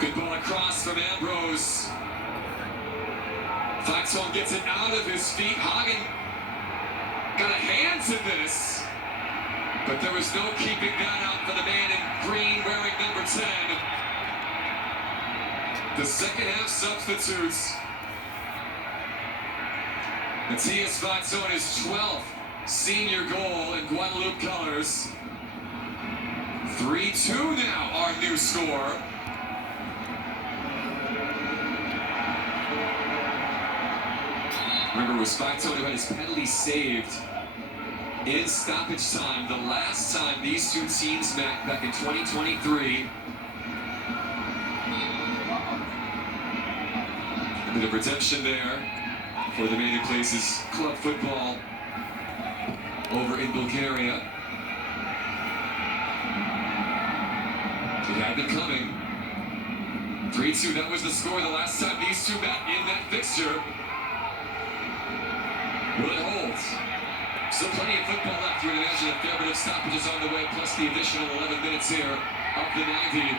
Good ball across from Ambrose. Foxholm gets it out of his feet. Hagen got a hand to this, but there was no keeping that out for the man in green wearing number 10. The second half substitutes. Matthias Foxholm his 12th senior goal in Guadeloupe colors. 3-2 now, our new score. Remember, it was Foxholm who had his penalty saved in stoppage time. The last time these two teams met back in 2023. A bit of redemption there for the man who plays his club football over in Bulgaria. It had been coming. 3-2, that was the score the last time these two met in that fixture. Will it hold? Still plenty of football left. You would imagine a fair bit of stoppages on the way, plus the additional 11 minutes here of the 90.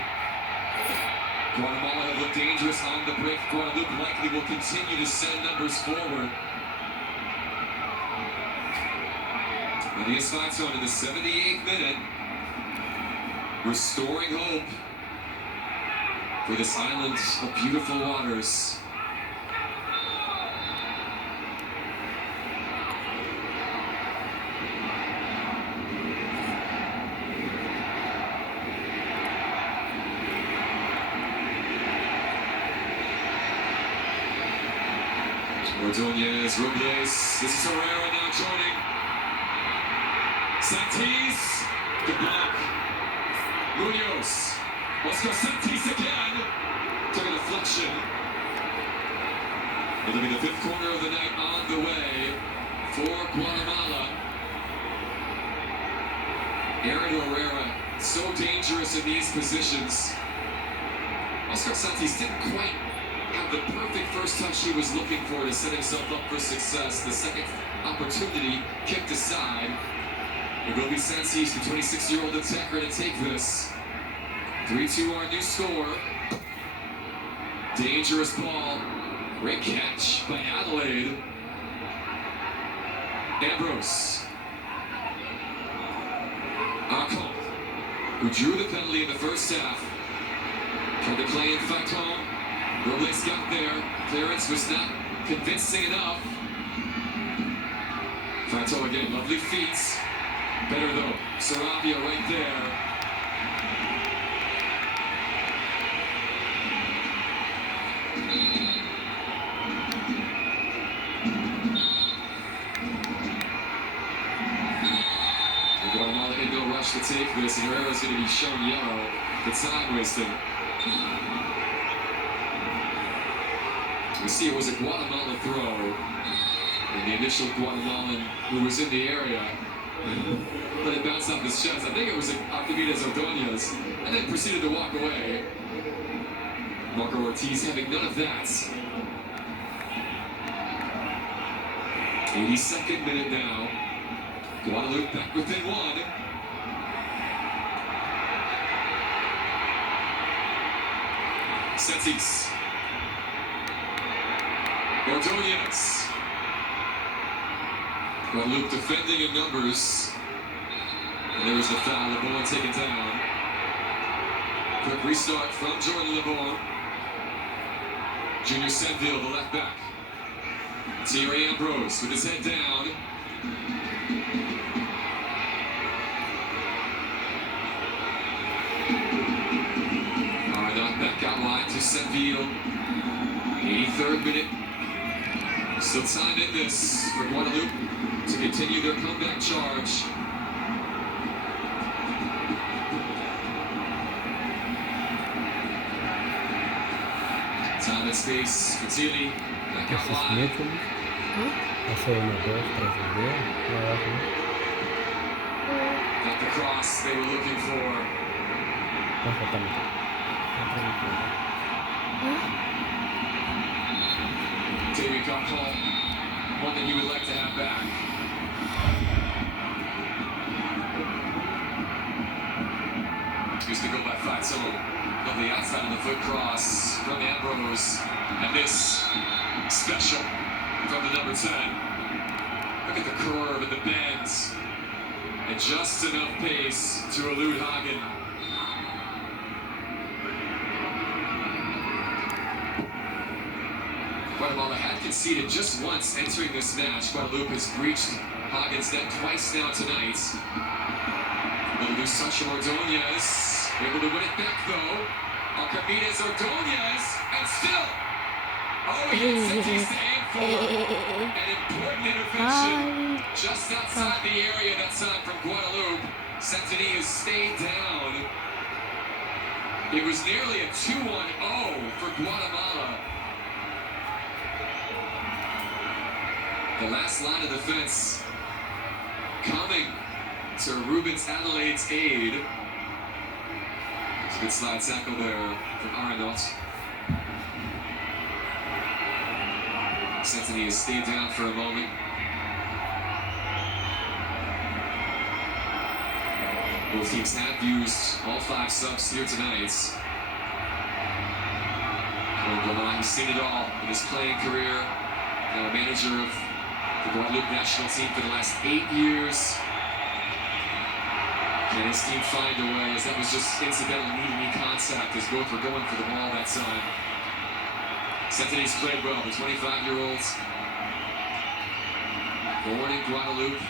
Guatemala have looked dangerous on the break. Guadeloupe likely will continue to send numbers forward. Matthias Foxholm in the 78th minute, restoring hope for this island of beautiful waters. Ordonez, Robles, this is Herrera now joining. Santis, good block. Munoz, let's go Santis again. Took a deflection. It'll be the 5th corner of the night on the way for Guatemala. Aaron Herrera, so dangerous in these positions. Oscar Santis didn't quite have the perfect first touch he was looking for to set himself up for success. The second opportunity kicked aside. It will be Santis, the 26-year-old attacker, to take this. 3-2 our new score. Dangerous ball. Great catch by Adelaide. Ambrose. Arcon, who drew the penalty in the first half. Tried to play in Foxholm. Robles got there. Clearance was not convincing enough. Foxholm again, lovely feet. Better though. Sarabia right there. Guatemala in no rush to take this, and Herrera's going to be shown yellow. The time wasting. We see it was a Guatemala throw, and the initial Guatemalan who was in the area let it bounce off his chest. I think it was Archimedes Ordonez, and then proceeded to walk away. Marco Ortiz having none of that. 82nd minute now. Guadeloupe back within one. Santis. Ordonez. Guadeloupe defending in numbers. And there was the foul. LeBon taken down. Quick restart from Jordan LeBon. Junior Senville, the left back. Thierry Ambrose with his head down. Arnaud back out wide to Senville. 83rd minute. Still time in this for Guadeloupe to continue their comeback charge. Time and space for Tilly. Back out wide. Got the cross they were looking for. David got called. One that you would like to have back. Used to go by Faton. On the outside of the foot cross from Ambrose. And this special from the number 10. Look at the curve and the bends. And just enough pace to elude Hagen. Guatemala had conceded just once entering this match. Guadalupe has breached Hagen's net twice now tonight. Little loose touch from Ordonez. Able to win it back though. Archimedes Ordonez. And still. Oh, he hits to aim for an important intervention. Just outside the area that time from Guadalupe. Santini has stayed down. It was nearly a 2-1-0 for Guatemala. The last line of defense coming to Rubens Adelaide's aid. It's a good slide tackle there from Arenot. Santini has stayed down for a moment. Both teams have used all 5 subs here tonight. He's seen it all in his playing career. Now a manager of the Guadeloupe national team for the last 8 years. Can his team find a way, as that was just incidental knee-to-knee contact as both were going for the ball that time. Santini's played well, the 25-year-olds. Born in Guadeloupe.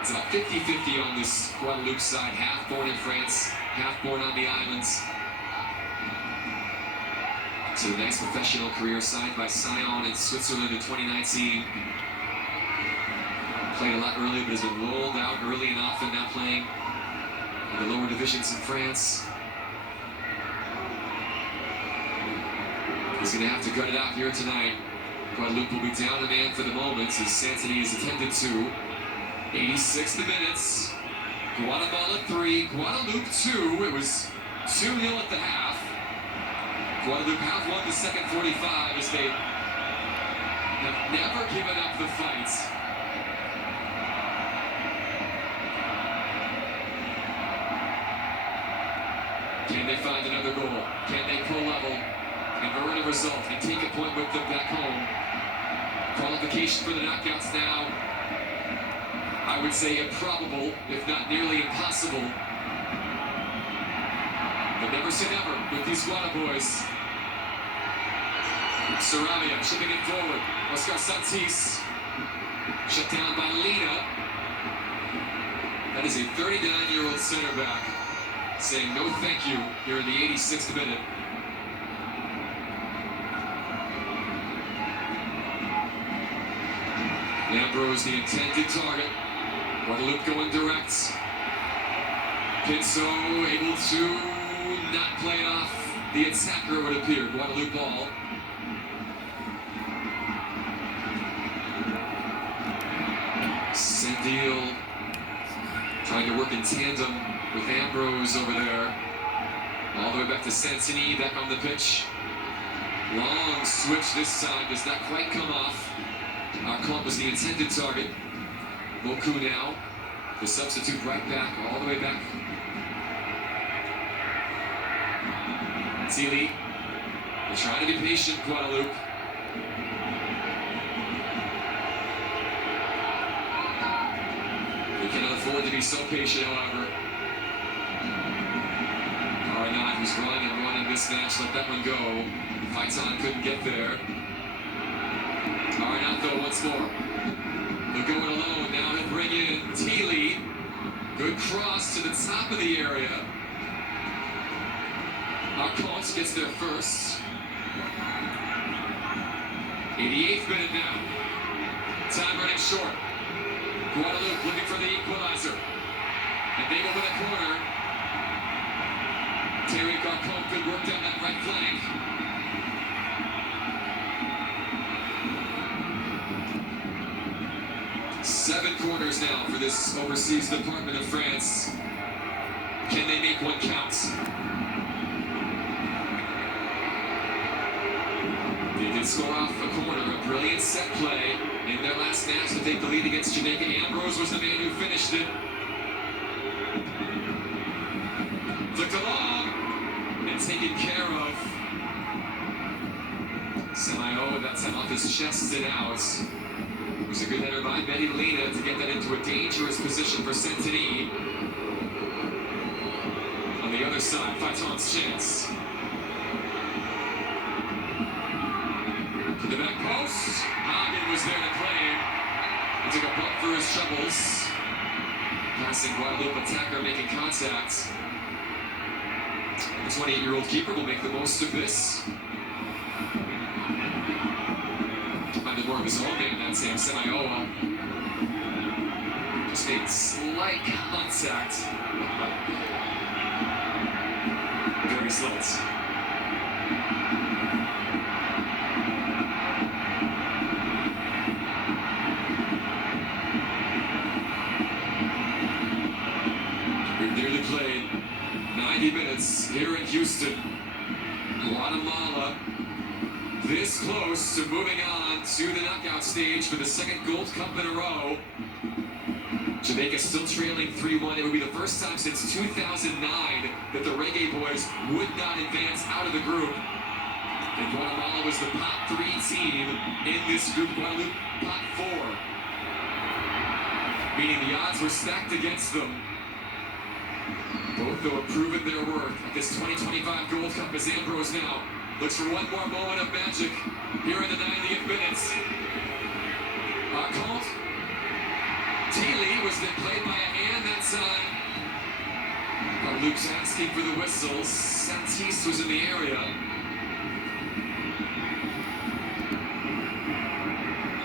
It's about 50-50 on this Guadeloupe side, half born in France, half born on the islands. So a nice professional career signed by Sion in Switzerland in 2019. Played a lot early, but has been rolled out early and often, now playing in the lower divisions in France. He's going to have to gut it out here tonight. Guadeloupe will be down a man for the moment as Santini is attended to. 86th minutes. Guatemala 3, Guadeloupe 2. It was 2-0 at the half. Guadeloupe have won the second 45 as they have never given up the fight. Can they find another goal? Can they pull level and earn a result and take a point with them back home? Qualification for the knockouts now, I would say improbable, if not nearly impossible. But never say never with these Guada boys. Sarabia chipping it forward. Oscar Santis shut down by Lina. That is a 39-year-old center back saying no thank you here in the 86th minute. Ambrose the intended target. Guadeloupe going direct. Pinso able to not play it off the attacker, it would appear. Guadeloupe ball. Sendil trying to work in tandem with Ambrose over there. All the way back to Santini, back on the pitch. Long switch this time, does not quite come off. Arcon was the intended target. Moku now, the substitute right back, all the way back. Zili, they're trying to be patient, Guadeloupe. We cannot afford to be so patient, however. Arenat, who's running and running this match, let that one go. Paitan couldn't get there. Arenat, though, once more. They'll go it alone. Now he'll bring in Teely. Good cross to the top of the area. Arcons gets there first. 88th minute now. Time running short. Guadeloupe looking for the equalizer. And they go with a corner. Terry Arcon could work down that right flank. Seven corners now for this overseas department of France. Can they make one count? They did score off a corner, a brilliant set play in their last match to take the lead against Jamaica. Ambrose was the man who finished it. Flicked taken care of. Semio, that time off his chest and out. It was a good header by Medellina to get that into a dangerous position for Santini. On the other side, Faton's chance. To the back post. Hagen was there to claim. He took a bump for his troubles. Passing Guadalupe attacker making contact. The 28-year-old keeper will make the most of this. Minded more of his own man that same Semio. Just made slight contact. Very slight. We've nearly played 90 minutes here in Houston. Guatemala this close to moving on to the knockout stage for the second Gold Cup in a row. Jamaica still trailing 3-1. It would be the first time since 2009 that the Reggae Boys would not advance out of the group. And Guatemala was the pot 3 team in this group. Guadalupe pot 4. Meaning the odds were stacked against them. Both, though, have proven their worth at this 2025 Gold Cup as Ambrose now looks for one more moment of magic here in the 90th minutes. Comte. Teely was then played by a hand that time. Luke's asking for the whistle. Santis was in the area.